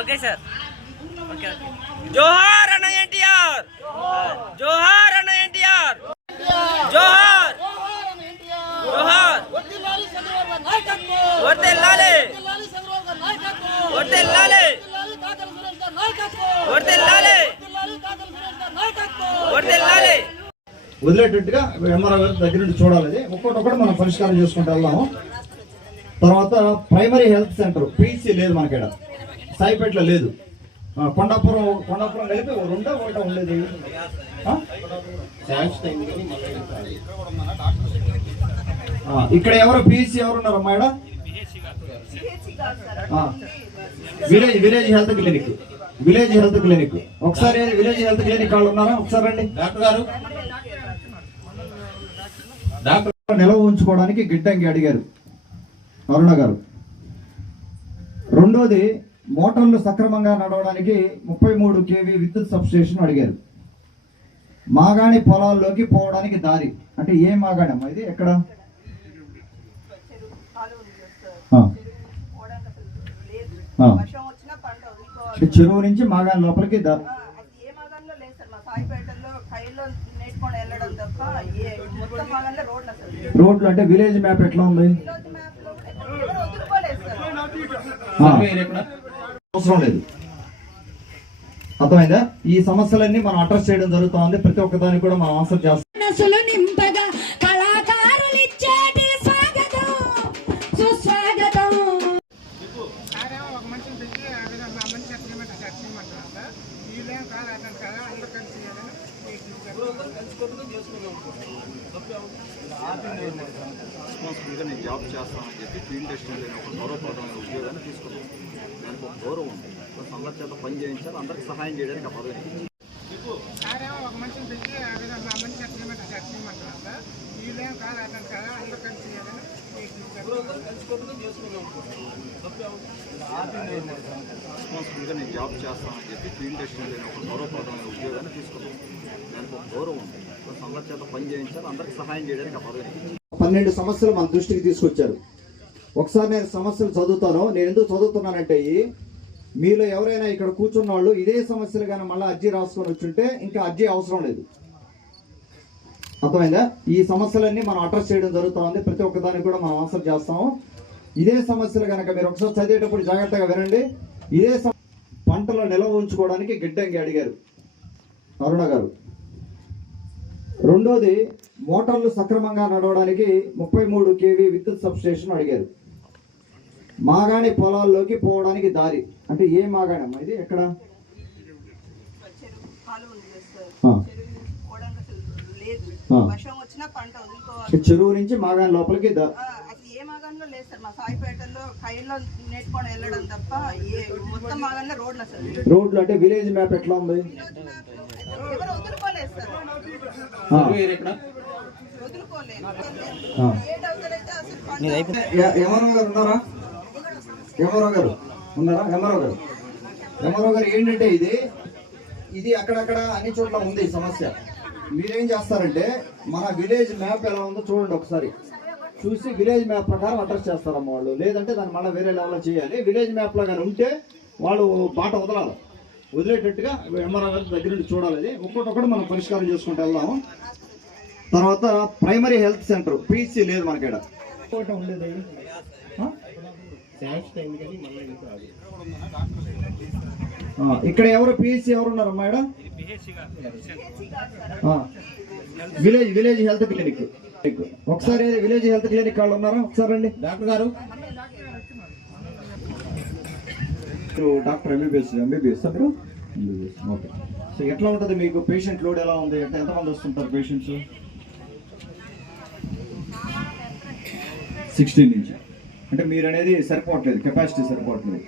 Okay sir. Okay. జోహార్ అన్న ఎన్టీఆర్, జోహార్ అన్న ఎన్టీఆర్, జోహార్ జోహార్. వర్ధిల్లాలి వర్ధిల్లాలి వర్ధిల్లాలి వర్ధిల్లాలి. వదిలేటట్టుగా ఎంఆర్ఓ గారి దగ్గర నుండి చూడాలి. ఒక్కొక్కటి మనం పరిష్కారం చేసుకుంటూ వెళ్దాము. తర్వాత ప్రైమరీ హెల్త్ సెంటర్ పీసీ లేదు మనకి, సాయిపేటలో లేదు. కొండాపురం కలిపి రెండో ఒకటో ఉండేది. ఇక్కడ ఎవరు పీసీ ఎవరున్నారమ్మా? Village health clinic, village health clinic. ఒకసారి విలేజ్ హెల్త్ క్లినిక్ వాళ్ళు ఉన్నారా? ఒకసారి రండి. డాక్టర్ గారు, డాక్టర్ నిల్వ ఉంచుకోవడానికి గిడ్డంగి అడిగారు అరుణ గారు. రెండోది మోటార్లు సక్రమంగా నడవడానికి 33 kV విద్యుత్ సబ్స్టేషన్ అడిగారు. మాగాణి పొలాల్లోకి పోవడానికి దారి అంటే ఏ మాగాణి అమ్మా ఇది? ఎక్కడ? చెరువు నుంచి మాగాణి లోపలికి రోడ్లు అంటే విలేజ్ మ్యాప్ ఎట్లా ఉంది? అవసరం లేదు. అర్థమైందా? ఈ సమస్యలన్నీ మనం అడ్రస్ చేయడం జరుగుతుంది. ప్రతి ఒక్క దానికి కూడా మనం ఆన్సర్ చేస్తాం. రెస్పాన్సిబుల్గా నేను జాబ్ చేస్తానని చెప్పి ఫీల్డ్ టెస్టింగ్ లేని ఒక గౌరవప్రదమైన ఉద్యోగాన్ని తీసుకున్నాను. దానికి ఒక గౌరవం ఉంది. అందరి చేత పని చేయించాలి, అందరికి సహాయం చేయడానికి ఆ పదవి. రెస్పాన్సిబుల్గా నేను జాబ్ చేస్తానని చెప్పి ఫీల్డ్ టెస్టింగ్ లేని ఒక గౌరవప్రదమైన ఉద్యోగాన్ని తీసుకున్నాను. దానికి ఒక గౌరవం ఉంది. అందరి చేత పని చేయించాలి, అందరికి సహాయం చేయడానికి ఆ పదవి. 12 సమస్యలు మన దృష్టికి తీసుకొచ్చారు. ఒకసారి నేను సమస్యలు చదువుతాను. నేను ఎందుకు చదువుతున్నానంటే, మీలో ఎవరైనా ఇక్కడ కూర్చున్న వాళ్ళు ఇదే సమస్యలు కానీ మళ్ళీ అర్జీ రాసుకొని వచ్చుంటే ఇంకా అర్జీ అవసరం లేదు. అర్థమైందా? ఈ సమస్యలన్నీ మనం అడ్రస్ చేయడం జరుగుతుంది. ప్రతి ఒక్క దానికి కూడా మనం ఆన్సర్ చేస్తాము. ఇదే సమస్యలు కనుక మీరు ఒకసారి చదివేటప్పుడు జాగ్రత్తగా వినండి. ఇదే పంటలో నిల్వ ఉంచుకోవడానికి గిడ్డంగి అడిగారు అరుణ గారు. రెండోది మోటార్లు సక్రమంగా నడవడానికి 33 kV విద్యుత్ సబ్స్టేషన్ అడిగారు. మాగాణి పొలాల్లోకి పోవడానికి దారి అంటే ఏ మాగాణి అమ్మా ఇది? ఎక్కడ? చెరువు నుంచి మాగాణి లోపలికి రోడ్లు అంటే విలేజ్ మ్యాప్ ఎట్లా ఉంది? ఎంఆర్ఓ గారు ఉన్నారా? ఎంఆర్ఓ గారు ఉన్నారా? ఎంఆర్ఓ గారు ఏంటంటే ఇది అక్కడక్కడ అన్ని చోట్ల ఉంది సమస్య. మీరేం చేస్తారంటే మన విలేజ్ మ్యాప్ ఎలా ఉందో చూడండి. ఒకసారి చూసి విలేజ్ మ్యాప్ ప్రకారం అడ్రస్ చేస్తారమ్మ వాళ్ళు. లేదంటే దాన్ని మళ్ళీ వేరే లెవెల్లో చేయాలి. విలేజ్ మ్యాప్ లో కానీ ఉంటే వాళ్ళు బాట వదిలేటట్టుగా ఎంఆర్ఓ గారి దగ్గర నుండి చూడాలి. ఒక్కొక్కటి మనం పరిష్కారం చేసుకుంటూ వెళ్దాము. తర్వాత ప్రైమరీ హెల్త్ సెంటర్ పీసీ లేదు మనకి. ఉండేది ఇక్కడ ఎవరు పీసీ ఎవరున్నారమ్మా? Village health clinic. ఒకసారి విలేజ్ హెల్త్ క్లినిక్ వాళ్ళు ఉన్నారా? ఒకసారి రండి. డాక్టర్ గారు, డాక్టర్ ఎంబీబీఎస్ మీరు? ఓకే. సో ఎట్లా ఉంటుంది మీకు? పేషెంట్ లోడ్ ఎలా ఉంది? అంటే ఎంతమంది వస్తుంటారు పేషెంట్స్? 16 నుంచి. అంటే మీరు అనేది సరిపోవట్లేదు, కెపాసిటీ సరిపోవట్లేదు.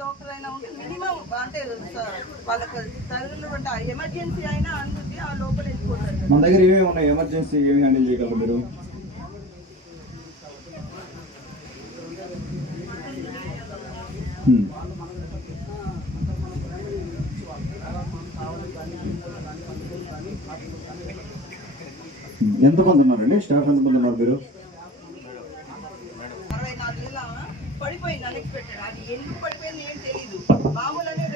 డాక్టర్ అయినా ఉంటే మినిమం అంటే వాళ్ళకి తగినటువంటి ఎమర్జెన్సీ అయినా అందుకే ఆ లోపల వెళ్ళిపోతారు. మన దగ్గర ఏమేమి ఉన్నాయి? ఎమర్జెన్సీ ఏమి హ్యాండిల్ చేయగలరు మీరు? ఎంతమంది ఉన్నారండి? స్టాఫ్ ఎంతమంది ఉన్నారు మీరు? 64 ఏళ్ళ పడిపోయింది అన్ఎక్స్పెక్టెడ్. అది ఎందుకు పడిపోయింది ఏం తెలియదు. మామూలుగానే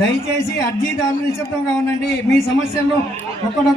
దయచేసి అర్జీదారులు నిశ్శబ్దంగా ఉండండి. మీ సమస్యలను ఒక్కొక్క